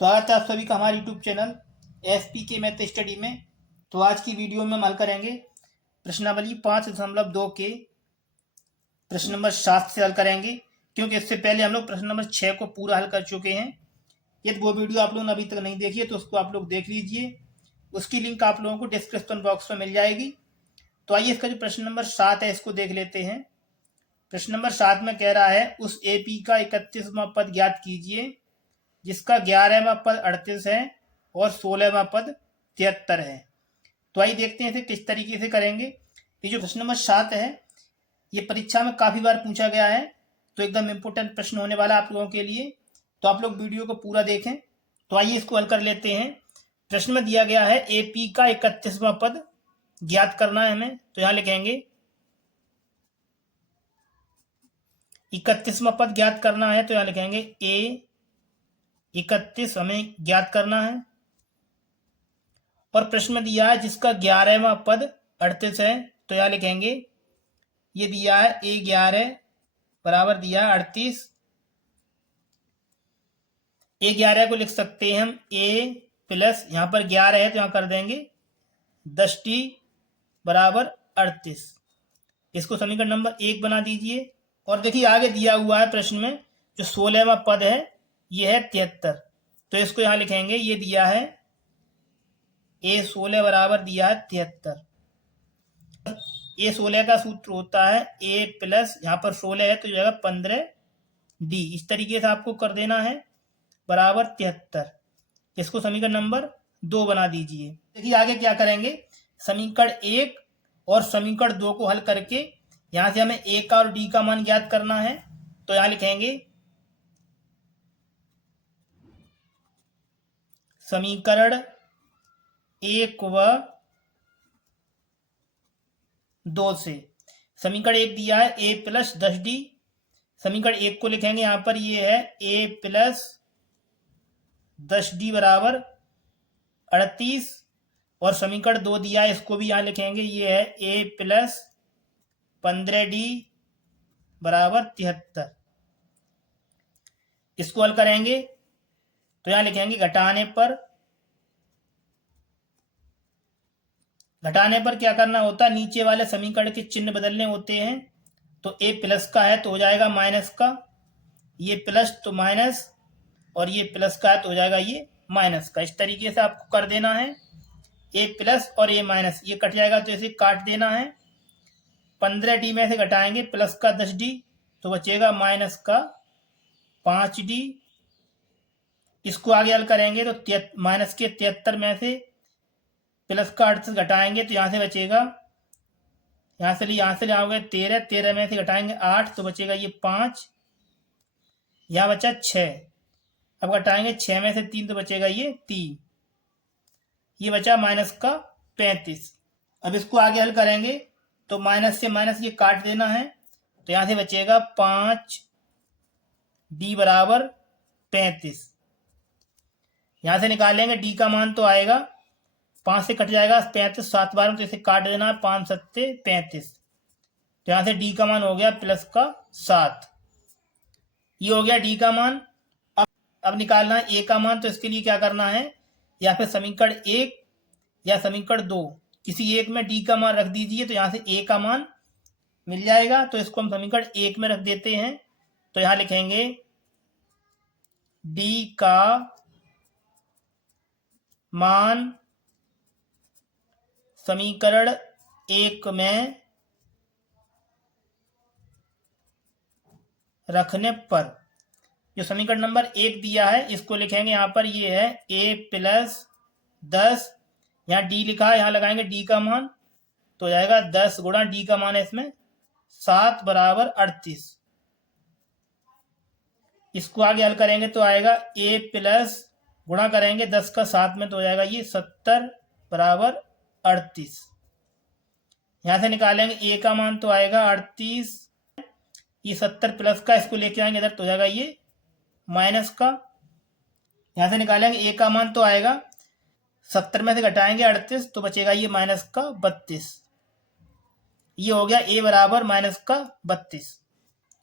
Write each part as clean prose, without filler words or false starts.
स्वागत है आप सभी का हमारे यूट्यूब चैनल एसपी के मैथ स्टडी में। तो आज की वीडियो में हम हल करेंगे प्रश्नावली 5.2 के प्रश्न नंबर 7 से हल करेंगे, क्योंकि इससे पहले हम लोग प्रश्न नंबर 6 को पूरा हल कर चुके हैं। यदि वो वीडियो आप लोगों ने अभी तक नहीं देखी है तो उसको आप लोग देख लीजिए, उसकी लिंक आप लोगों को डिस्क्रिप्शन बॉक्स में मिल जाएगी। तो आइए इसका जो प्रश्न नंबर 7 है इसको देख लेते हैं। प्रश्न नंबर 7 में कह रहा है उस एपी का 31वां पद ज्ञात कीजिए जिसका 11वां पद 38 है और 16वां पद 73 है। तो आइए देखते हैं इसे किस तरीके से करेंगे। ये जो प्रश्न नंबर 7 है ये परीक्षा में काफ़ी बार पूछा गया है, तो एकदम इम्पोर्टेंट प्रश्न होने वाला आप लोगों के लिए। तो आप लोग वीडियो को पूरा देखें। तो आइए इसको हल कर लेते हैं। प्रश्न में दिया गया है एपी का 31वां पद ज्ञात करना है हमें। तो यहाँ लिखेंगे 31वां पद ज्ञात करना है, तो यहाँ लिखेंगे ए 31 हमें ज्ञात करना है। और प्रश्न में दिया है जिसका 11वां पद 38 है, तो यहाँ लिखेंगे ये दिया है ए 11 बराबर दिया है 38। ए 11 को लिख सकते हैं हम ए प्लस, यहाँ पर 11 है तो यहाँ कर देंगे 10t बराबर 38। इसको समीकरण नंबर 1 बना दीजिए। और देखिए आगे दिया हुआ है प्रश्न में जो 16वां पद है ये है 73, तो इसको यहाँ लिखेंगे ये दिया है ए 16 बराबर दिया है 73। ए 16 का सूत्र होता है ए प्लस, यहाँ पर 16 है तो जाएगा 15d। इस तरीके से आपको कर देना है बराबर 73। इसको समीकरण नंबर 2 बना दीजिए। देखिए आगे क्या करेंगे, समीकरण 1 और समीकरण 2 को हल करके यहाँ से हमें ए का और डी का मान ज्ञात करना है। तो यहाँ लिखेंगे समीकरण 1 व 2 से समीकरण 1 दिया है ए प्लस 10d। समीकरण 1 को लिखेंगे यहाँ पर ये है ए प्लस 10d बराबर 38। और समीकरण 2 दिया है इसको भी यहाँ लिखेंगे ये है ए प्लस 15d बराबर 73। इसको हल करेंगे तो यहाँ लिखेंगे घटाने पर क्या करना होता है, नीचे वाले समीकरण के चिन्ह बदलने होते हैं। तो ए प्लस का है तो हो जाएगा माइनस का, ये प्लस तो माइनस, और ये प्लस का है तो हो जाएगा ये माइनस का। इस तरीके से आपको कर देना है। ए प्लस और ए माइनस ये कट जाएगा तो इसे काट देना है। 15d में से घटाएंगे प्लस का 10d तो बचेगा माइनस का 5d। इसको आगे हल करेंगे तो माइनस के 73 में से प्लस का 38 घटाएंगे तो यहाँ से बचेगा, यहाँ से आओगे 13 में से घटाएंगे 8 तो बचेगा ये 5, यहाँ बचा 6। अब घटाएंगे 6 में से 3 तो बचेगा ये 3, ये बचा माइनस का 35। अब इसको आगे हल करेंगे तो माइनस से माइनस ये काट देना है, तो यहाँ से बचेगा 5d बराबर 35। यहाँ से निकालेंगे d का मान तो आएगा 5 से कट जाएगा 35, 7 बार में तो इसे काट देना है 5 सत्ते 35। तो यहाँ से d का मान हो गया प्लस का 7। ये हो गया d का मान। अब निकालना है a का मान, तो इसके लिए क्या करना है, या फिर समीकरण 1 या समीकरण 2 किसी एक में d का मान रख दीजिए तो यहाँ से a का मान मिल जाएगा। तो इसको हम समीकरण 1 में रख देते हैं। तो यहाँ लिखेंगे d का मान समीकरण 1 में रखने पर जो समीकरण नंबर 1 दिया है इसको लिखेंगे यहाँ पर ये है a प्लस 10, यहाँ d लिखा है यहाँ लगाएंगे d का मान तो हो जाएगा 10 गुणा d का मान है इसमें 7 बराबर 38। इसको आगे हल करेंगे तो आएगा a प्लस गुणा करेंगे 10 का 7 में तो हो जाएगा ये 70 बराबर 38। यहाँ से निकालेंगे a का मान तो आएगा 38, ये 70 प्लस का इसको लेके आएंगे इधर तो हो जाएगा ये माइनस का। यहाँ से निकालेंगे a का मान तो आएगा 70 में से घटाएंगे 38 तो बचेगा ये माइनस का 32। ये हो गया a बराबर माइनस का 32।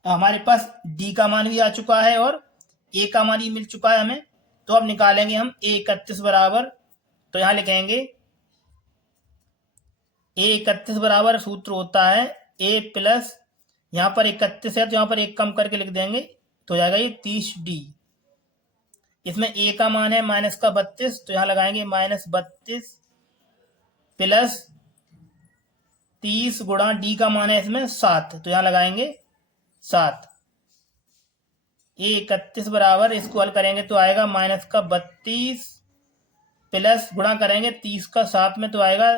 हमारे पास d का मान भी आ चुका है और a का मान भी मिल चुका है हमें। तो अब निकालेंगे हम A31 बराबर, तो यहाँ लिखेंगे A31 बराबर सूत्र होता है A प्लस, यहाँ पर 31 है तो यहाँ पर एक कम करके लिख देंगे तो हो जाएगा ये 30D। इसमें A का मान है -32, तो यहाँ लगाएंगे -32 प्लस 30 गुणा D का मान है इसमें 7, तो यहाँ लगाएंगे 7। A31 बराबर, इसको हल करेंगे तो आएगा -32 प्लस गुणा करेंगे 30 का 7 में तो आएगा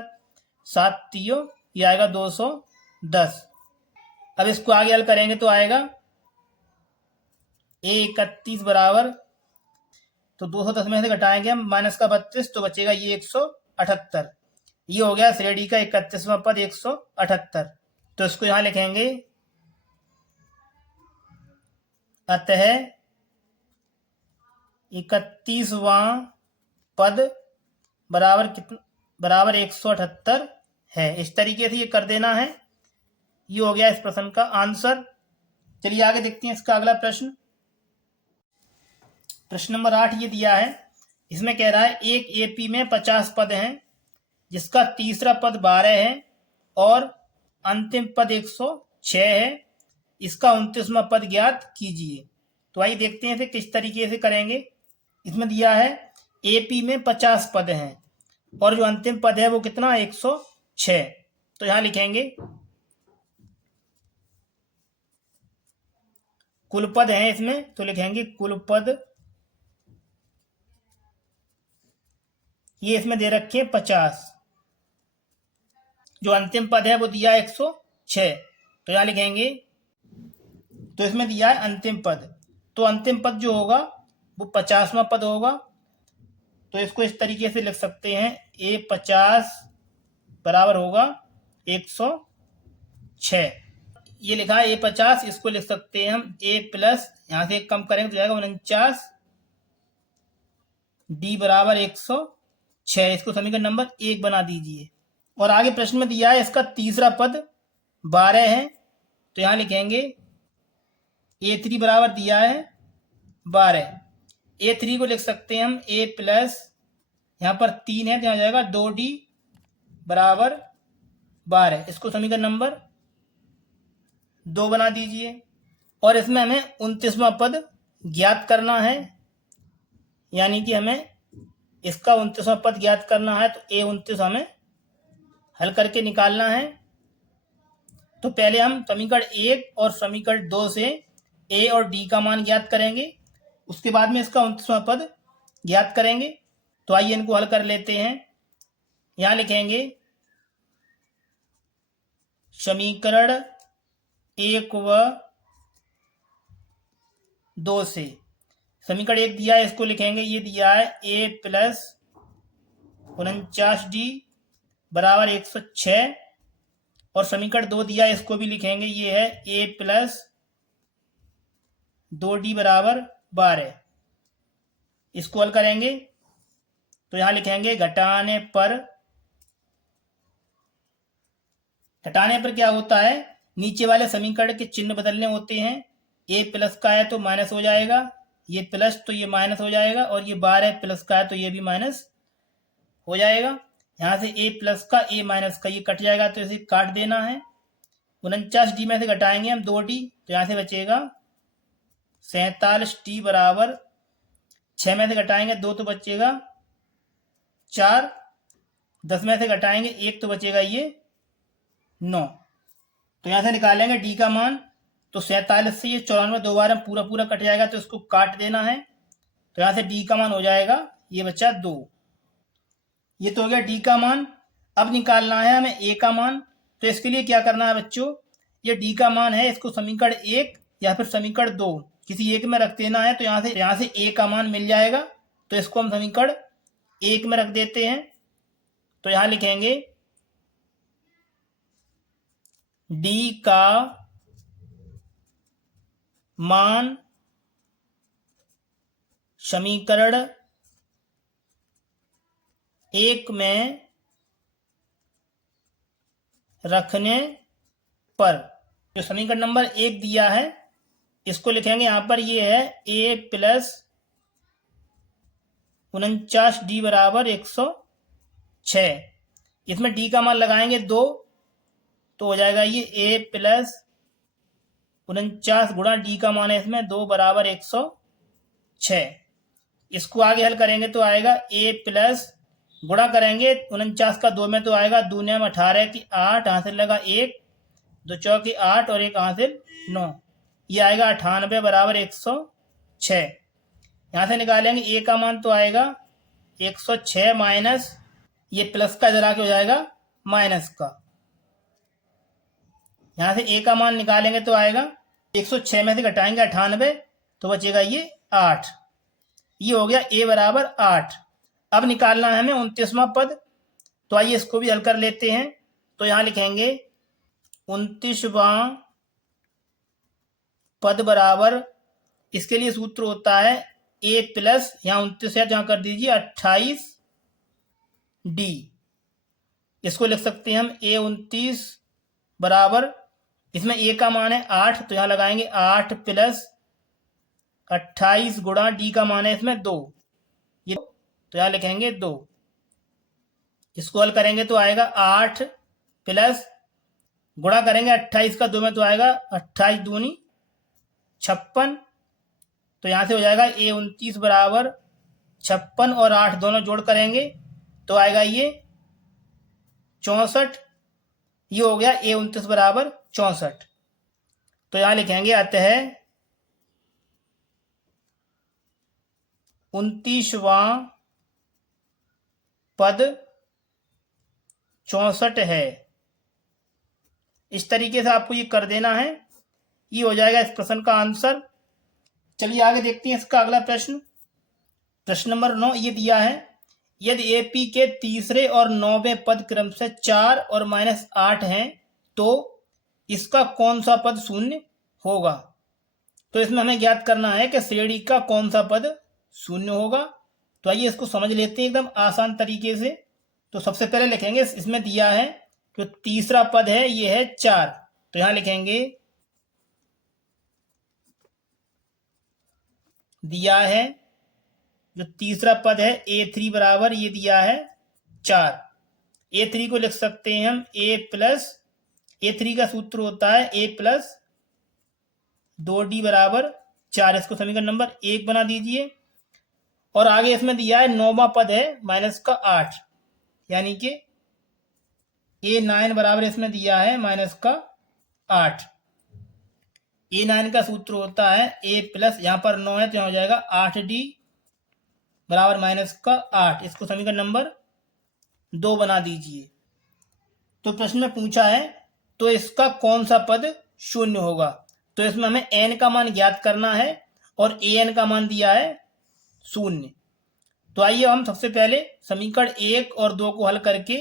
7 3, ये आएगा 210। अब इसको आगे हल करेंगे तो आएगा A31 बराबर, तो 210 में से घटाएंगे हम -32 तो बचेगा ये 178। ये हो गया श्रेणी का 31वां पद 178। तो इसको यहाँ लिखेंगे, अतः 31वां पद बराबर कितना, बराबर 178 है। इस तरीके से ये कर देना है। ये हो गया इस प्रश्न का आंसर। चलिए आगे देखते हैं इसका अगला प्रश्न। प्रश्न नंबर 8 ये दिया है। इसमें कह रहा है एक एपी में 50 पद हैं जिसका तीसरा पद 12 है और अंतिम पद 106 है। इसका 29वां पद ज्ञात कीजिए। तो आइए देखते हैं इसे किस तरीके से करेंगे। इसमें दिया है एपी में 50 पद हैं और जो अंतिम पद है वो कितना, 106। तो यहां लिखेंगे कुल पद हैं इसमें, तो लिखेंगे कुल पद, ये इसमें दे रखे 50, जो अंतिम पद है वो दिया 106, तो यहां लिखेंगे, तो इसमें दिया है अंतिम पद, तो अंतिम पद जो होगा वो 50वां पद होगा। तो इसको इस तरीके से लिख सकते हैं, A50 बराबर होगा 106। ये लिखा है A50, इसको लिख सकते हैं हम A प्लस, यहां से एक कम करेंगे तो जाएगा 49, D बराबर 106। इसको समीकरण नंबर 1 बना दीजिए। और आगे प्रश्न में दिया है इसका तीसरा पद 12 है, तो यहां लिखेंगे A3 बराबर दिया है 12। A3 को लिख सकते हैं हम A प्लस, यहाँ पर 3 है तो यहाँ जाएगा 2D बराबर 12। इसको समीकरण नंबर 2 बना दीजिए। और इसमें हमें 29वां पद ज्ञात करना है, यानी कि हमें इसका 29वां पद ज्ञात करना है। तो A29 हमें हल करके निकालना है। तो पहले हम समीकरण 1 और समीकरण 2 से A और D का मान ज्ञात करेंगे, उसके बाद में इसका 29वां पद ज्ञात करेंगे। तो आइए इनको हल कर लेते हैं। यहां लिखेंगे समीकरण 1 व 2 से, समीकरण 1 दिया है इसको लिखेंगे, ये दिया है A प्लस 49D बराबर 106। और समीकरण 2 दिया है इसको भी लिखेंगे, ये है A प्लस 2D बराबर 12। इसको हल करेंगे तो यहां लिखेंगे घटाने पर क्या होता है, नीचे वाले समीकरण के चिन्ह बदलने होते हैं। A प्लस का है तो माइनस हो जाएगा, ये प्लस तो ये माइनस हो जाएगा, और ये 12 प्लस का है तो ये भी माइनस हो जाएगा। यहाँ से A प्लस का A माइनस का ये कट जाएगा, तो इसे काट देना है। 49D में से घटाएंगे हम 2D, तो यहाँ से बचेगा 47D बराबर 6 में से घटाएंगे 2 तो बचेगा 4, 10 में से घटाएंगे 1 तो बचेगा ये 9। तो यहाँ से निकालेंगे D का मान, तो 47 से ये 94 दो बार पूरा पूरा कट जाएगा, तो इसको काट देना है। तो यहाँ से D का मान हो जाएगा, ये बचा 2। ये तो हो गया D का मान। अब निकालना है हमें A का मान। तो इसके लिए क्या करना है बच्चों, ये D का मान है, इसको समीकरण 1 या फिर समीकरण 2 किसी एक में रख देना है। तो यहाँ से A का मान मिल जाएगा, तो इसको हम समीकरण 1 में रख देते हैं। तो यहाँ लिखेंगे D का मान समीकरण 1 में रखने पर, जो समीकरण नंबर 1 दिया है इसको लिखेंगे, यहां पर ये है A प्लस 49D बराबर 106। इसमें D का मान लगाएंगे 2, तो हो जाएगा ये A प्लस 49 गुणा D का मान है इसमें 2 बराबर 106। इसको आगे हल करेंगे तो आएगा A प्लस गुणा करेंगे 49 का 2 में तो आएगा, दूने में 18 की 8, हासिल लगा 1, 2 चौकी 8 और 1 हासिल 9, ये आएगा 98 बराबर 106। यहाँ से निकालेंगे A का मान तो आएगा 106 माइनस ये प्लस का इधर आके हो जाएगा माइनस का। यहाँ से A का मान निकालेंगे तो आएगा 106 में से घटाएंगे 98 तो बचेगा ये 8। ये हो गया A बराबर 8। अब निकालना है हमें 29वां पद, तो आइए इसको भी हल कर लेते हैं। तो यहाँ लिखेंगे 29वां पद बराबर, इसके लिए सूत्र होता है A प्लस, यहाँ 29 है जहाँ कर दीजिए 28D। इसको लिख सकते हैं हम A 29 बराबर, इसमें A का मान है 8 तो यहाँ लगाएंगे 8 प्लस 28 गुणा D का मान है इसमें 2, ये तो यहाँ लिखेंगे 2। इसको हल करेंगे तो आएगा 8 प्लस गुणा करेंगे 28 का 2 में तो आएगा 28 दूनी 56, तो यहाँ से हो जाएगा A 29 बराबर 56 और 8 दोनों जोड़ करेंगे तो आएगा ये 64। ये हो गया A 29 बराबर 64। तो यहाँ लिखेंगे अतः 29वां पद 64 है। इस तरीके से आपको ये कर देना है, ये हो जाएगा इस प्रश्न का आंसर। चलिए आगे देखते हैं इसका अगला प्रश्न। प्रश्न नंबर 9 ये दिया है, यदि AP के तीसरे और 9वें पद क्रम से 4 और -8 हैं तो इसका कौन सा पद शून्य होगा। तो इसमें हमें ज्ञात करना है कि श्रेणी का कौन सा पद शून्य होगा। तो आइए इसको समझ लेते हैं एकदम आसान तरीके से। तो सबसे पहले लिखेंगे, इसमें दिया है कि तीसरा पद है ये है 4, तो यहां लिखेंगे दिया है जो तीसरा पद है A3 बराबर ये दिया है 4। A3 को लिख सकते हैं हम A प्लस, A3 का सूत्र होता है A प्लस 2D बराबर 4। इसको समीकरण नंबर 1 बना दीजिए। और आगे इसमें दिया है 9वां पद है -8, यानी कि A9 बराबर इसमें दिया है -8। A9 का सूत्र होता है A प्लस, यहाँ पर 9 है तो यहाँ हो जाएगा 8D बराबर -8। इसको समीकरण नंबर 2 बना दीजिए। तो प्रश्न में पूछा है तो इसका कौन सा पद शून्य होगा। तो इसमें हमें n का मान ज्ञात करना है और an का मान दिया है 0। तो आइए हम सबसे पहले समीकरण 1 और 2 को हल करके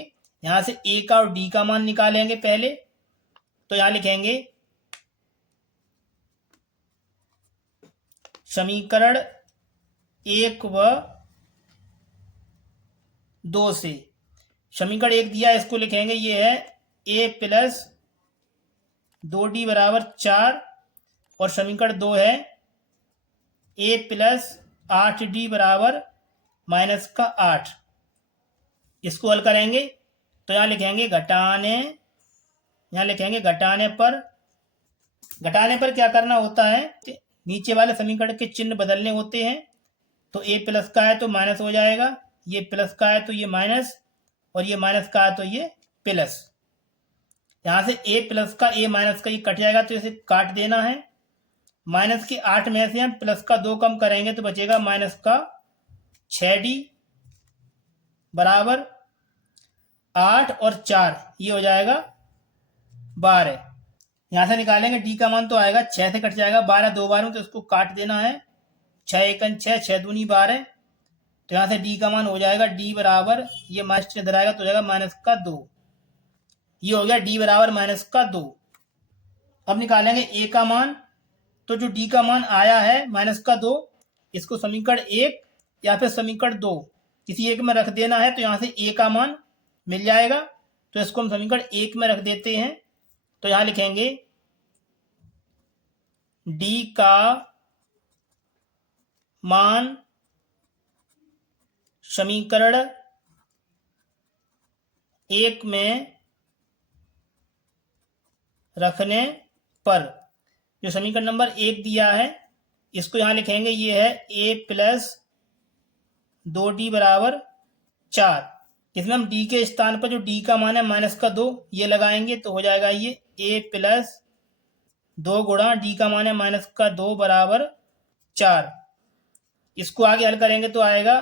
यहां से a का और d का मान निकालेंगे पहले। तो यहां लिखेंगे समीकरण 1 व 2 से, समीकरण 1 दिया इसको लिखेंगे ये है A प्लस 2D बराबर 4 और समीकरण 2 है A प्लस 8D बराबर -8। इसको हल करेंगे तो यहाँ लिखेंगे घटाने, यहाँ लिखेंगे घटाने पर क्या करना होता है, नीचे वाले समीकरण के चिन्ह बदलने होते हैं। तो A प्लस का है तो माइनस हो जाएगा, ये प्लस का है तो ये माइनस, और ये माइनस का है तो ये प्लस। यहाँ से A प्लस का A माइनस का ये कट जाएगा तो इसे काट देना है। माइनस के 8 में से हम प्लस का 2 कम करेंगे तो बचेगा माइनस का 6D बराबर 8 और 4, ये हो जाएगा 12। यहाँ से निकालेंगे D का मान तो आएगा 6 से कट जाएगा, 12 2 बार में तो इसको काट देना है। 6 एकन 6, 6 दूनी 12, तो यहाँ से D का मान हो जाएगा D बराबर, ये माइनस इधर आएगा तो हो जाएगा -2। ये हो गया D बराबर -2। अब निकालेंगे A का मान। तो जो D का मान आया है -2, इसको समीकरण 1 या फिर समीकरण 2 किसी एक में रख देना है तो यहाँ से A का मान मिल जाएगा। तो इसको हम समीकरण 1 में रख देते हैं। तो यहाँ लिखेंगे D का मान समीकरण 1 में रखने पर, जो समीकरण नंबर 1 दिया है इसको यहां लिखेंगे, ये है a प्लस 2d बराबर 4। इसमें हम d के स्थान पर जो d का मान है -2 ये लगाएंगे, तो हो जाएगा ये a प्लस 2 गुणा d का मान है -2 बराबर 4। इसको आगे हल करेंगे तो आएगा,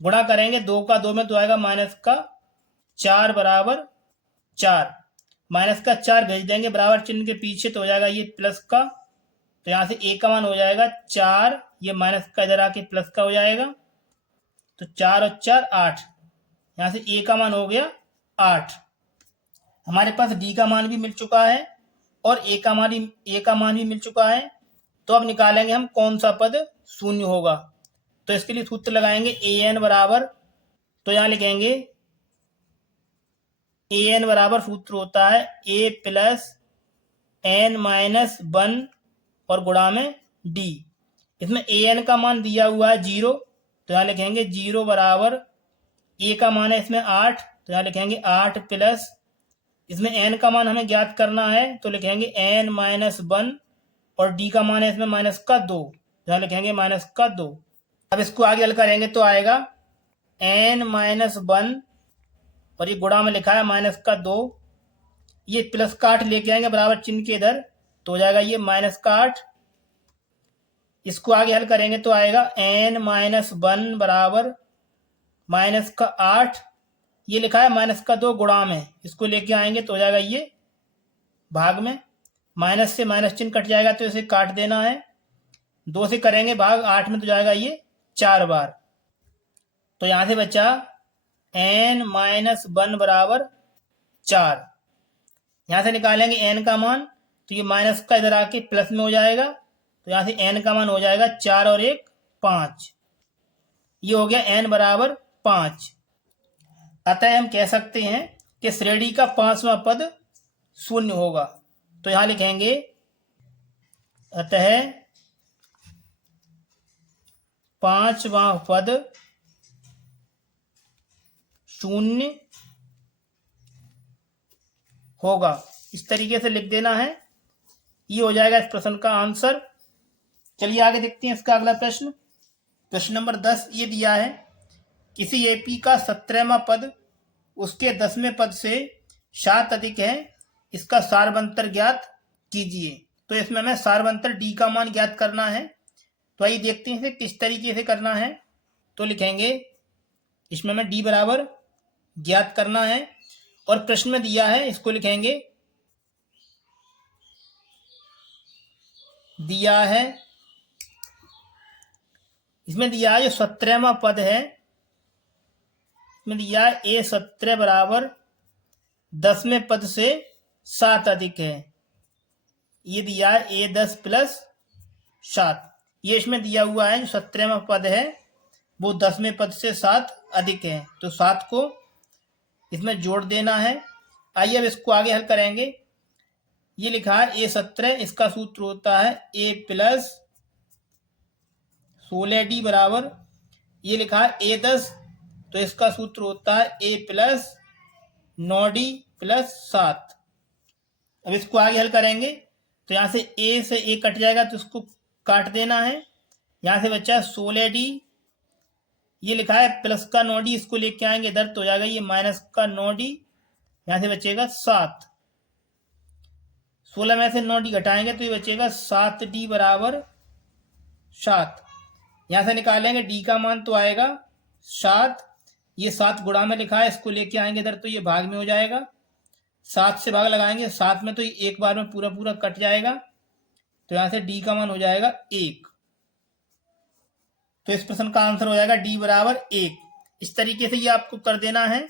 गुणा करेंगे 2 का 2 में तो आएगा -4 बराबर 4। -4 भेज देंगे बराबर चिन्ह के पीछे, तो हो जाएगा ये प्लस का, तो यहाँ से a का मान हो जाएगा 4, ये माइनस का इधर आके प्लस का हो जाएगा, तो 4 और 4 8, यहाँ से a का मान हो गया 8। हमारे पास d का मान भी मिल चुका है और a का मान भी मिल चुका है। तो अब निकालेंगे हम कौन सा पद शून्य होगा। तो इसके लिए सूत्र लगाएंगे an बराबर, तो यहाँ लिखेंगे an बराबर सूत्र होता है a प्लस n माइनस 1 और गुणा में d। इसमें an का मान दिया हुआ है 0, तो यहाँ लिखेंगे 0 बराबर, a का मान है इसमें 8, तो यहाँ लिखेंगे 8 प्लस, इसमें n का मान हमें ज्ञात करना है, तो लिखेंगे n माइनस 1 और d का मान है इसमें -2, तो यहाँ लिखेंगे -2। अब इसको आगे हल करेंगे तो आएगा n माइनस 1 और ये गुणा में लिखा है -2, ये प्लस का 8 लेके आएंगे बराबर चिन्ह के इधर, तो हो जाएगा ये -8। इसको आगे हल करेंगे तो आएगा n माइनस 1 बराबर -8, ये लिखा है -2 गुणा में, इसको लेके आएंगे तो हो जाएगा ये भाग में, माइनस से माइनस चिन्ह कट जाएगा तो इसे काट देना है, 2 से करेंगे भाग 8 में तो जाएगा ये 4 बार, तो यहां से बचा n माइनस 1 बराबर 4। यहां से निकालेंगे n का मान, तो ये माइनस का इधर आके प्लस में हो जाएगा, तो यहां से n का मान हो जाएगा 4 और 1 5, ये हो गया n बराबर 5। अतः हम कह सकते हैं कि श्रेणी का 5वां पद शून्य होगा। तो यहां लिखेंगे अतः 5वां पद शून्य होगा, इस तरीके से लिख देना है, ये हो जाएगा इस प्रश्न का आंसर। चलिए आगे देखते हैं इसका अगला प्रश्न। प्रश्न नंबर 10 ये दिया है, किसी एपी का 17वां पद उसके 10वें पद से 7 अधिक है, इसका सारवंतर ज्ञात कीजिए। तो इसमें हमें सारवंतर डी का मान ज्ञात करना है। तो आइए देखते हैं इसे किस तरीके से करना है। तो लिखेंगे इसमें हमें डी बराबर ज्ञात करना है और प्रश्न में दिया है, इसको लिखेंगे दिया है, इसमें दिया है जो 17वां पद है, इसमें दिया है a17 बराबर 10वें पद से 7 अधिक है, ये दिया है a10 प्लस 7। ये इसमें दिया हुआ है जो 17वां पद है वो 10वें पद से 7 अधिक है, तो 7 को इसमें जोड़ देना है। आइए अब इसको आगे हल करेंगे। ये लिखा है a17, इसका सूत्र होता है a प्लस 16d बराबर, ये लिखा है a10, तो इसका सूत्र होता है a प्लस 9d प्लस 7। अब इसको आगे हल करेंगे तो यहाँ से a से a कट जाएगा तो इसको काट देना है। यहाँ से बचा 16d, ये लिखा है प्लस का 9d, इसको लेके आएंगे इधर तो हो जाएगा ये माइनस का 9d, यहाँ से बचेगा 7। 16 में से 9d घटाएंगे तो ये बचेगा 7d बराबर 7। यहाँ से निकालेंगे d का मान तो आएगा 7, ये 7 गुणा में लिखा है, इसको लेके आएंगे इधर तो ये भाग में हो जाएगा, 7 से भाग लगाएंगे 7 में तो ये एक बार में पूरा पूरा कट जाएगा, तो यहाँ से d का मान हो जाएगा 1। तो इस प्रश्न का आंसर हो जाएगा d बराबर 1। इस तरीके से ये आपको कर देना है,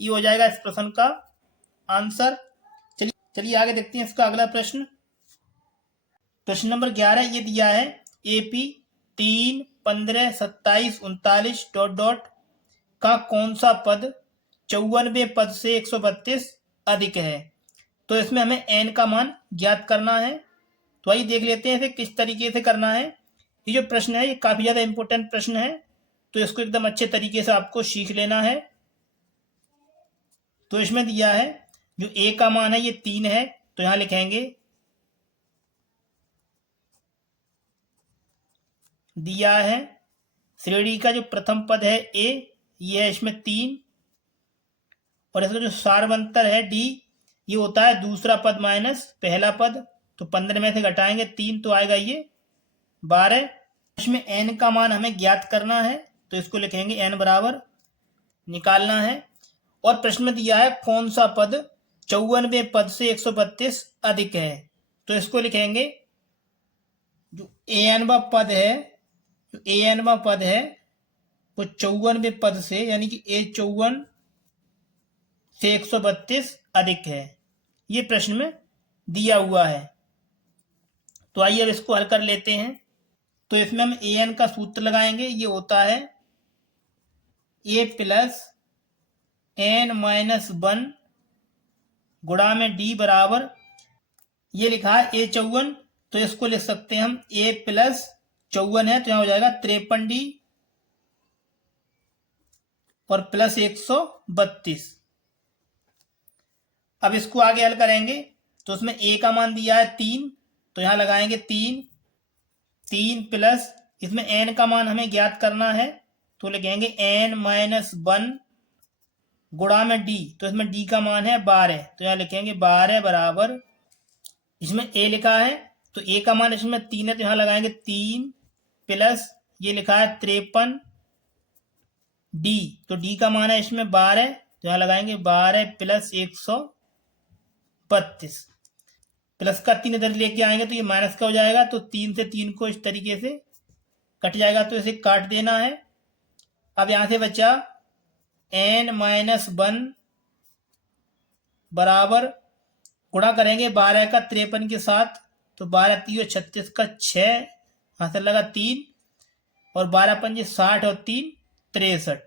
ये हो जाएगा इस प्रश्न का आंसर। चलिए आगे देखते हैं इसका अगला प्रश्न। प्रश्न नंबर 11 ये दिया है, एपी 3, 15, 27, 39 डॉट डॉट का कौन सा पद 54वें पद से 132 अधिक है। तो इसमें हमें n का मान ज्ञात करना है। तो आइए देख लेते हैं इसे किस तरीके से करना है। ये जो प्रश्न है ये काफी ज्यादा इंपॉर्टेंट प्रश्न है, तो इसको एकदम अच्छे तरीके से आपको सीख लेना है। तो इसमें दिया है जो ए का मान है ये 3 है, तो यहां लिखेंगे दिया है श्रेणी का जो प्रथम पद है ए, ये है इसमें 3, और इसका जो सार्वंतर है डी, ये होता है दूसरा पद माइनस पहला पद। तो 15 में से घटाएंगे 3 तो आएगा ये 12। इसमें n का मान हमें ज्ञात करना है, तो इसको लिखेंगे n बराबर निकालना है। और प्रश्न में दिया है कौन सा पद 54वें पद से 132 अधिक है, तो इसको लिखेंगे जो an पद है, जो an पद है वो 54वें पद से, यानी कि A54 से 132 अधिक है, ये प्रश्न में दिया हुआ है। तो आइए अब इसको हल कर लेते हैं। तो इसमें हम an का सूत्र लगाएंगे, ये होता है a प्लस n माइनस 1 गुणा में d बराबर, ये लिखा है A54, तो इसको लिख सकते हैं हम a प्लस 54 है तो यहां हो जाएगा 53d और प्लस 132। अब इसको आगे हल करेंगे, तो उसमें a का मान दिया है 3, तो यहां लगाएंगे 3 प्लस इसमें n का मान हमें ज्ञात करना है, तो लिखेंगे n माइनस 1 गुणा में d, तो इसमें d का मान है 12, तो यहां लिखेंगे 12 बराबर, इसमें a लिखा है तो a का मान इसमें 3 है, तो यहां लगाएंगे 3 प्लस ये लिखा है 53 d, तो d का मान है इसमें 12, तो यहां लगाएंगे 12 प्लस 132। प्लस का 3 इधर लेके आएंगे तो ये माइनस का हो जाएगा, तो 3 से 3 को इस तरीके से कट जाएगा, तो इसे काट देना है। अब यहां से बचा n माइनस 1 बराबर, गुणा करेंगे 12 का 53 के साथ, तो 12 3 36 का 6, यहां से लगा 3 और 12 पंजे 60 और 3 63,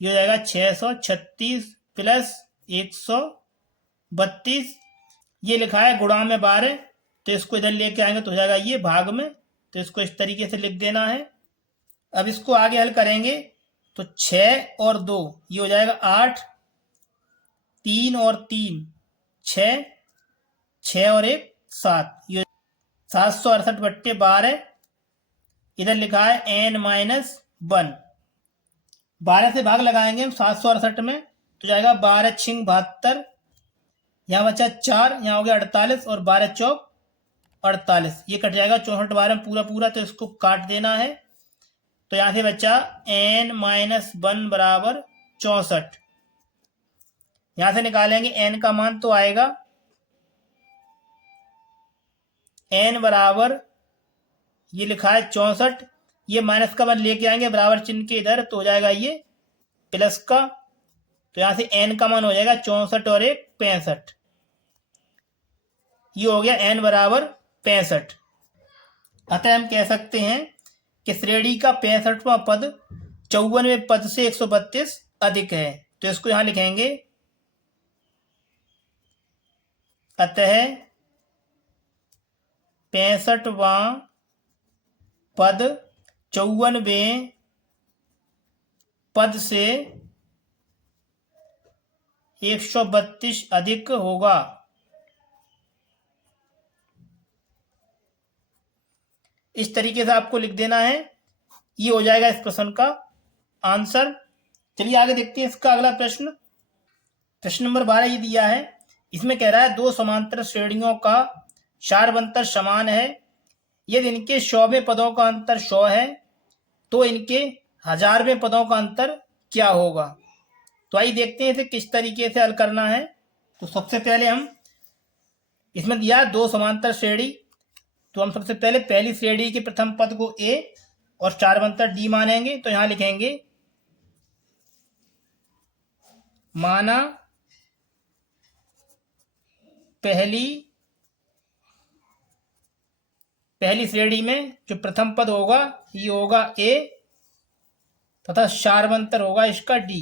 ये हो जाएगा 636 प्लस 132, ये लिखा है गुणा में 12, तो इसको इधर लेके आएंगे तो हो जाएगा ये भाग में, तो इसको इस तरीके से लिख देना है। अब इसको आगे हल करेंगे तो 6 और 2 ये हो जाएगा 8, 3 और 3 6, 6 और 1 7, ये 768 बट्टे 12, इधर लिखा है n माइनस 1, 12 से भाग लगाएंगे हम 768 में, तो जाएगा 12 छिंग 72, यहाँ बचा 4, यहाँ हो गया 48 और 12 चौक 48, ये कट जाएगा 64 12 में पूरा पूरा, तो इसको काट देना है। तो यहां से बचा n माइनस 1 बराबर 64, यहां से निकालेंगे n का मान, तो आएगा n बराबर ये लिखा है 64, ये माइनस का मान लेके आएंगे बराबर चिन्ह के इधर, तो हो जाएगा ये प्लस का, तो यहां से n का मान हो जाएगा 64 और 1 65, ये हो गया n बराबर 65। अतः हम कह सकते हैं कि श्रेणी का 65वां पद 54वें पद से 132 अधिक है, तो इसको यहां लिखेंगे अतः 65वां पद 54वें पद से 132 अधिक होगा। इस तरीके से आपको लिख देना है, ये हो जाएगा इस प्रश्न का आंसर। चलिए आगे देखते हैं इसका अगला प्रश्न। प्रश्न नंबर 12 ये दिया है, इसमें कह रहा है दो समांतर श्रेणियों का सार्वंतर समान है, यदि इनके 100वें पदों का अंतर 100 है तो इनके 1000वें पदों का अंतर क्या होगा। तो आइए देखते हैं इसे किस तरीके से हल करना है। तो सबसे पहले हम इसमें दिया दो समांतर श्रेणी, तो हम सबसे पहले पहली श्रेणी के प्रथम पद को a और सार्वंतर d मानेंगे, तो यहां लिखेंगे माना पहली श्रेणी में जो प्रथम पद होगा ये होगा a तथा सार्वंतर होगा इसका d।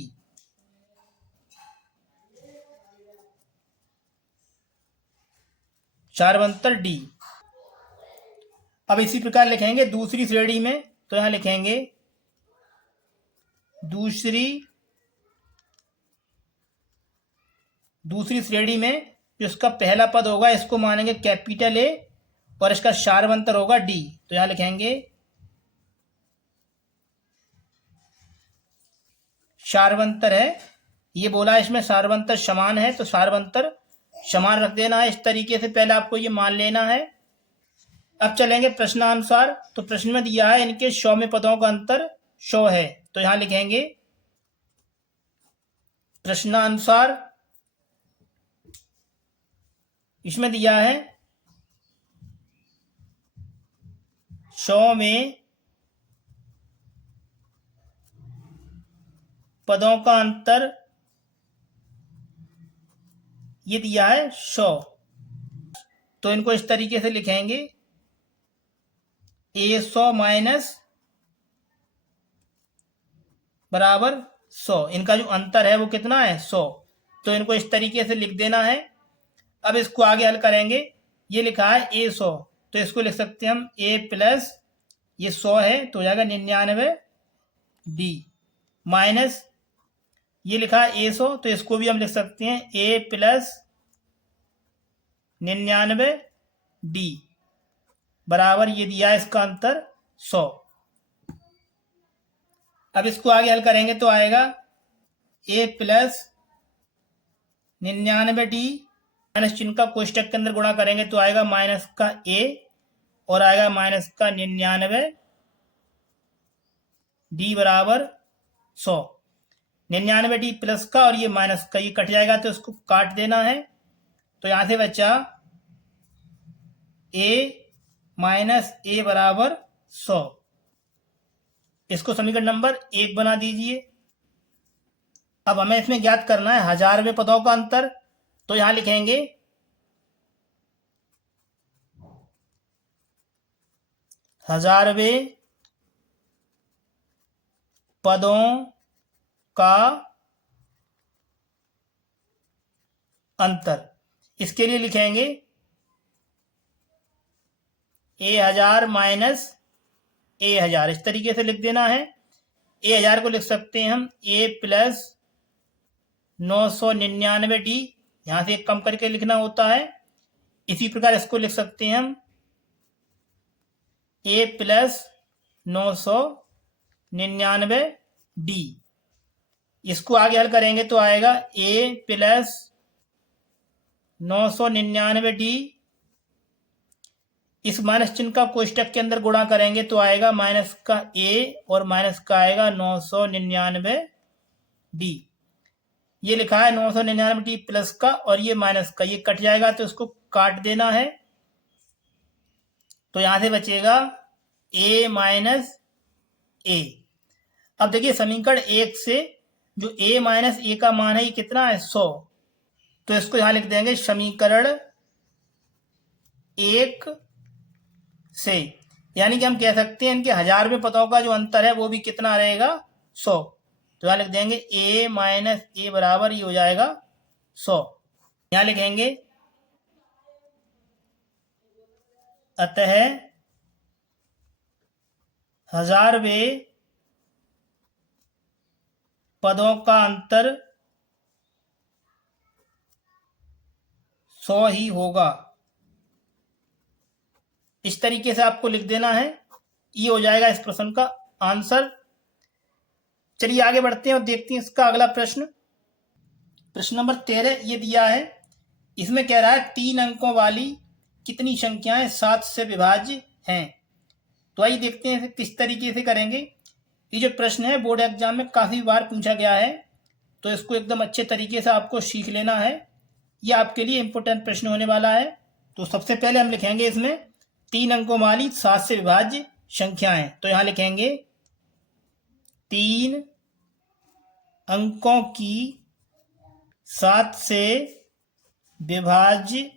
सार्वंतर d। अब इसी प्रकार लिखेंगे दूसरी श्रेणी में, तो यहां लिखेंगे दूसरी श्रेणी में जो इसका पहला पद होगा इसको मानेंगे कैपिटल ए और इसका सार्वंतर होगा डी। तो यहां लिखेंगे सार्वंतर है, ये बोला है इसमें सार्वंतर समान है, तो सार्वंतर समान रख देना है। इस तरीके से पहले आपको ये मान लेना है। अब चलेंगे प्रश्नानुसार। तो प्रश्न में दिया है इनके 100 में पदों का अंतर 100 है। तो यहां लिखेंगे प्रश्नानुसार, इसमें दिया है 100 में पदों का अंतर, ये दिया है 100। तो इनको इस तरीके से लिखेंगे A100 माइनस बराबर 100। इनका जो अंतर है वो कितना है 100। तो इनको इस तरीके से लिख देना है। अब इसको आगे हल करेंगे। ये लिखा है A100, तो इसको लिख सकते हैं हम A प्लस ये 100 है तो हो जाएगा 99 D माइनस ये लिखा है A100, तो इसको भी हम लिख सकते हैं A प्लस 99 D बराबर ये दिया है इसका अंतर 100। अब इसको आगे हल करेंगे तो आएगा A प्लस 99 D माइनस चिन्ह का कोष्टक के अंदर गुणा करेंगे तो आएगा माइनस का A और आएगा माइनस का 99 D बराबर 100। 99 D प्लस का और ये माइनस का ये कट जाएगा तो इसको काट देना है। तो यहां से बचा A माइनस A बराबर 100। इसको समीकरण नंबर 1 बना दीजिए। अब हमें इसमें ज्ञात करना है 1000वें पदों का अंतर। तो यहां लिखेंगे 1000वें पदों का अंतर। इसके लिए लिखेंगे A1000 माइनस A1000, इस तरीके से लिख देना है। A1000 को लिख सकते हैं हम A प्लस 999 D, यहां से एक कम करके लिखना होता है। इसी प्रकार इसको लिख सकते हैं हम A प्लस 999 D। इसको आगे हल करेंगे तो आएगा A प्लस 999 D, इस माइनस चिन्ह का कोष्टक के अंदर गुणा करेंगे तो आएगा माइनस का A और माइनस का आएगा 999 D। ये लिखा है 999 D प्लस का और ये माइनस का, ये कट जाएगा तो इसको काट देना है। तो यहां से बचेगा A माइनस A। अब देखिए समीकरण 1 से जो A माइनस A का मान है ये कितना है 100। तो इसको यहां लिख देंगे समीकरण 1 से, यानी कि हम कह सकते हैं इनके 1000वें पदों का जो अंतर है वो भी कितना रहेगा 100। तो यहां लिख देंगे A माइनस A बराबर ये हो जाएगा 100। यहां लिखेंगे अतः 1000वें पदों का अंतर 100 ही होगा। इस तरीके से आपको लिख देना है। ये हो जाएगा इस प्रश्न का आंसर। चलिए आगे बढ़ते हैं और देखते हैं इसका अगला प्रश्न। प्रश्न नंबर 13 ये दिया है। इसमें कह रहा है 3 अंकों वाली कितनी संख्याएं 7 से विभाज्य हैं। तो आइए देखते हैं किस तरीके से करेंगे। ये जो प्रश्न है बोर्ड एग्जाम में काफी बार पूछा गया है, तो इसको एकदम अच्छे तरीके से आपको सीख लेना है। ये आपके लिए इंपॉर्टेंट प्रश्न होने वाला है। तो सबसे पहले हम लिखेंगे इसमें 3 अंकों वाली 7 से विभाज्य संख्याएं। तो यहां लिखेंगे 3 अंकों की 7 से विभाज्य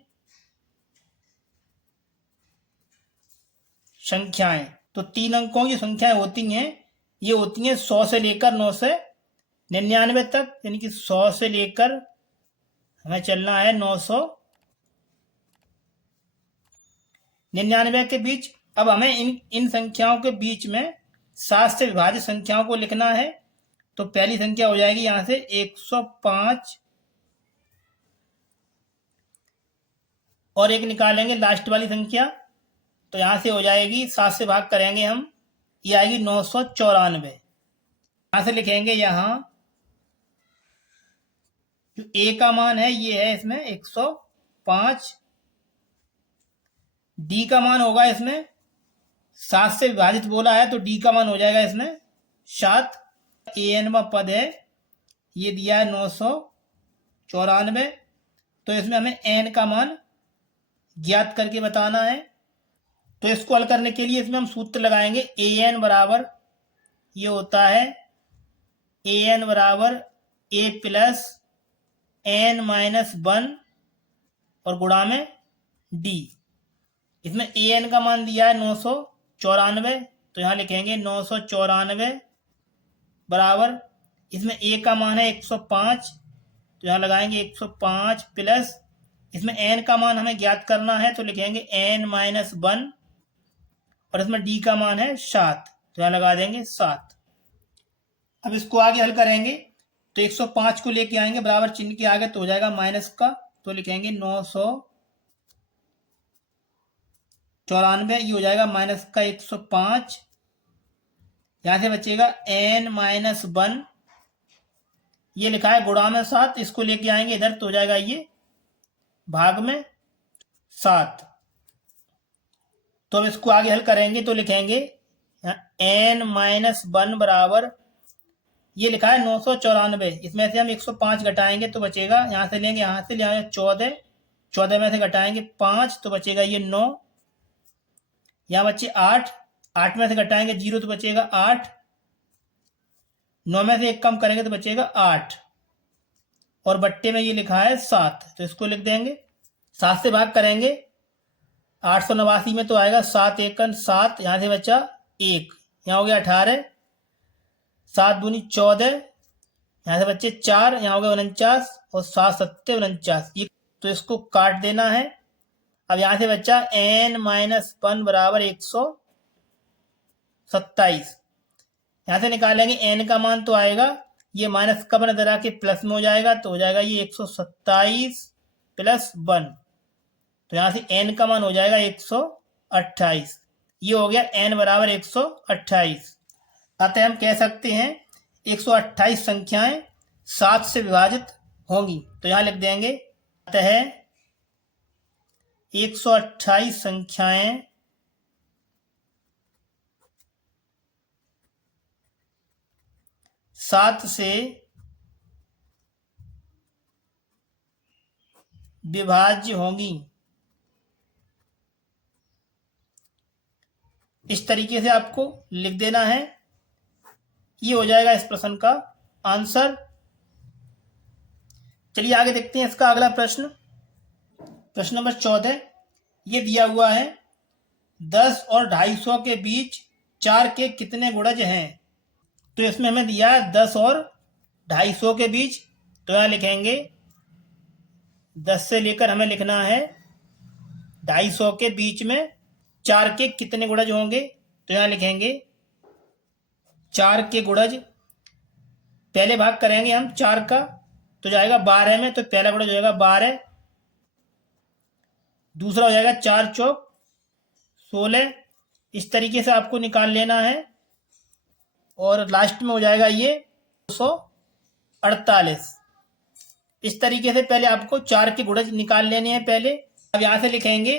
संख्याएं। तो 3 अंकों की संख्याएं होती हैं, ये होती हैं 100 से लेकर 999 तक, यानी कि 100 से लेकर हमें चलना है 999 के बीच। अब हमें इन संख्याओं के बीच में 7 से विभाज्य संख्याओं को लिखना है। तो पहली संख्या हो जाएगी यहाँ से 105 और एक निकालेंगे लास्ट वाली संख्या, तो यहाँ से हो जाएगी 7 से भाग करेंगे हम, ये आएगी 994। यहाँ से लिखेंगे यहाँ जो ए का मान है ये है इसमें 105, डी का मान होगा इसमें 7 से विभाजित बोला है तो डी का मान हो जाएगा इसमें 7। ए एनवा पद है ये दिया है 994, तो इसमें हमें एन का मान ज्ञात करके बताना है। तो इसको हल करने के लिए इसमें हम सूत्र लगाएंगे। ए एन बराबर ये होता है ए एन बराबर ए प्लस एन माइनस 1 और गुणा में डी। इसमें ए एन का मान दिया है 994, तो यहाँ लिखेंगे 994 बराबर इसमें ए का मान है 105, तो यहाँ लगाएंगे 105 प्लस इसमें एन का मान हमें ज्ञात करना है तो लिखेंगे एन माइनस 1 और इसमें डी का मान है 7, तो यहाँ लगा देंगे 7। अब इसको आगे हल करेंगे तो 105 को लेके आएंगे बराबर चिन्ह के आगे तो हो जाएगा माइनस का, तो लिखेंगे 994, ये हो जाएगा माइनस का 105। यहाँ से बचेगा एन माइनस 1, ये लिखा है गुणा में 7, इसको लेके आएंगे इधर तो हो जाएगा ये भाग में 7। तो अब इसको आगे हल करेंगे तो लिखेंगे एन माइनस 1 बराबर ये लिखा है 994, इसमें से हम 105 घटाएंगे तो बचेगा, यहाँ से लेंगे यहाँ से ले 14 में से घटाएंगे 5 तो बचेगा ये 9, यहाँ बच्चे 8 में से घटाएंगे 0 तो बचेगा 8, 9 में से 1 कम करेंगे तो बचेगा 8 और बट्टे में ये लिखा है 7, तो इसको लिख देंगे। 7 से भाग करेंगे 889 में तो आएगा 7 एकन 7, यहाँ से बचा 1, यहाँ हो गया 18, 7 दूनी 14, यहाँ से बच्चे 4, यहाँ हो गया 49 और 7 सत्ते 49, ये तो इसको काट देना है। अब यहाँ से बच्चा एन माइनस 1 बराबर 127, यहाँ से निकालेंगे एन का मान तो आएगा ये माइनस का बन इधर आके प्लस में हो जाएगा, तो हो जाएगा ये 127 प्लस 1, तो यहाँ से एन का मान हो जाएगा 128, ये हो गया एन बराबर 128। अतः हम कह सकते हैं 128 संख्याएं 7 से विभाजित होंगी, तो यहाँ लिख देंगे अतः 128 संख्याएं 7 से विभाज्य होंगी। इस तरीके से आपको लिख देना है, ये हो जाएगा इस प्रश्न का आंसर। चलिए आगे देखते हैं इसका अगला प्रश्न। प्रश्न नंबर 14 ये दिया हुआ है 10 और 250 के बीच 4 के कितने गुणज हैं। तो इसमें हमें दिया है 10 और 250 के बीच, तो यहाँ लिखेंगे 10 से लेकर हमें लिखना है 250 के बीच में 4 के कितने गुणज होंगे, तो यहाँ लिखेंगे 4 के गुणज, पहले भाग करेंगे हम 4 का तो जाएगा 12 में, तो पहला गुणज हो जाएगा 12, दूसरा हो जाएगा 4 चौक 16, इस तरीके से आपको निकाल लेना है और लास्ट में हो जाएगा ये 248। इस तरीके से पहले आपको 4 के गुणज निकाल लेने हैं पहले। अब यहां से लिखेंगे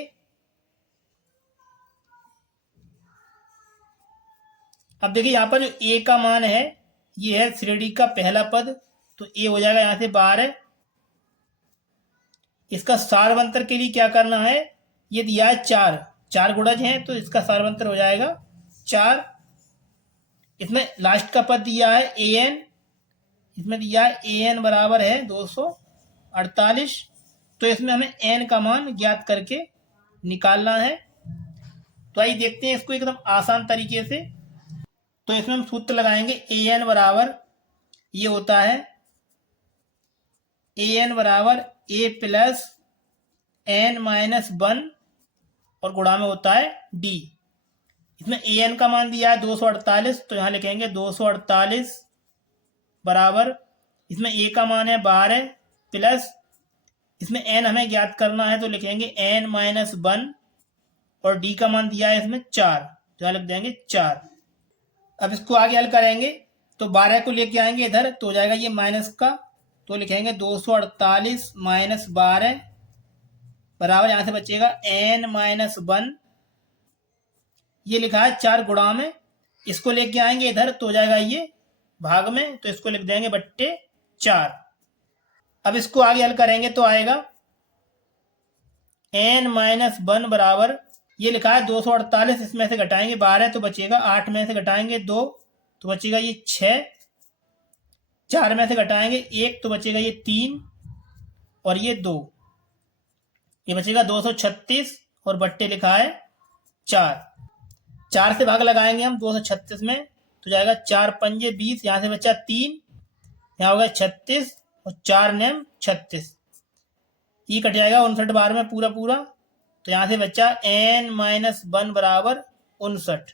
अब देखिए यहाँ पर जो ए का मान है ये है श्रेणी का पहला पद, तो ए हो जाएगा यहाँ से 12। इसका सारवंतर के लिए क्या करना है, ये दिया है 4 गुणज हैं तो इसका सारवंतर हो जाएगा 4। इसमें लास्ट का पद दिया है ए एन, इसमें दिया है ए एन बराबर है 248, तो इसमें हमें एन का मान ज्ञात करके निकालना है। तो आइए देखते हैं इसको एकदम आसान तरीके से। तो इसमें हम सूत्र लगाएंगे ए एन बराबर ये होता है ए एन बराबर ए प्लस एन माइनस 1 और गुणा में होता है डी। इसमें ए एन का मान दिया है 248, तो यहाँ लिखेंगे 248 बराबर, इसमें a का मान है 12 प्लस इसमें n हमें ज्ञात करना है तो लिखेंगे n-1 और d का मान दिया है इसमें 4, तो यहाँ लिख देंगे 4। अब इसको आगे हल करेंगे तो 12 को लेके आएंगे इधर तो हो जाएगा ये माइनस का, तो लिखेंगे 248 माइनस 12 बराबर, यहाँ से बचेगा n-1, ये लिखा है 4 गुणा में, इसको लेके आएंगे इधर तो हो जाएगा ये भाग में, तो इसको लिख देंगे बट्टे 4। अब इसको आगे हल करेंगे तो आएगा n-1 बराबर, ये लिखा है 248, इसमें से घटाएंगे 12 तो बचेगा, 8 में से घटाएंगे 2 तो बचेगा ये 6, 4 में से घटाएंगे 1 तो बचेगा ये 3 और ये 2, ये बचेगा 236 और बट्टे लिखा है 4। 4 से भाग लगाएंगे हम 236 में तो जाएगा 4 पंजे 20, यहाँ से बचा 3, यहाँ होगा 36 और 4 नेम 36, ये कट जाएगा 59 बार में पूरा पूरा, तो यहाँ से बचा n-1 बराबर 59।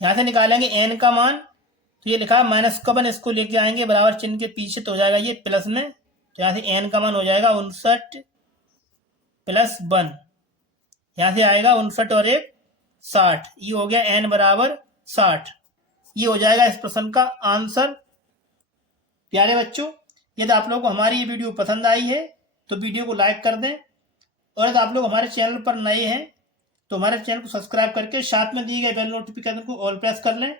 यहाँ से निकालेंगे n का मान, तो ये लिखा है माइनस का 1, इसको लेके आएंगे बराबर चिन्ह के पीछे तो हो जाएगा ये प्लस में, तो यहाँ से n का मान हो जाएगा 59 प्लस 1, यहाँ से आएगा 59 और 1 60, ये हो गया n बराबर 60। ये हो जाएगा इस प्रश्न का आंसर। प्यारे बच्चों, यदि आप लोगों को हमारी ये वीडियो पसंद आई है तो वीडियो को लाइक कर दें, और यदि आप लोग हमारे चैनल पर नए हैं तो हमारे चैनल को सब्सक्राइब करके साथ में दिए गए बेल नोटिफिकेशन को ऑल प्रेस कर लें,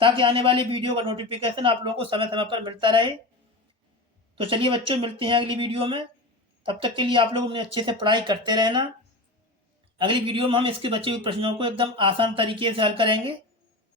ताकि आने वाली वीडियो का नोटिफिकेशन आप लोगों को समय समय पर मिलता रहे। तो चलिए बच्चों, मिलते हैं अगली वीडियो में, तब तक के लिए आप लोग अपने अच्छे से पढ़ाई करते रहना। अगली वीडियो में हम इसके बचे हुए प्रश्नों को एकदम आसान तरीके से हल करेंगे।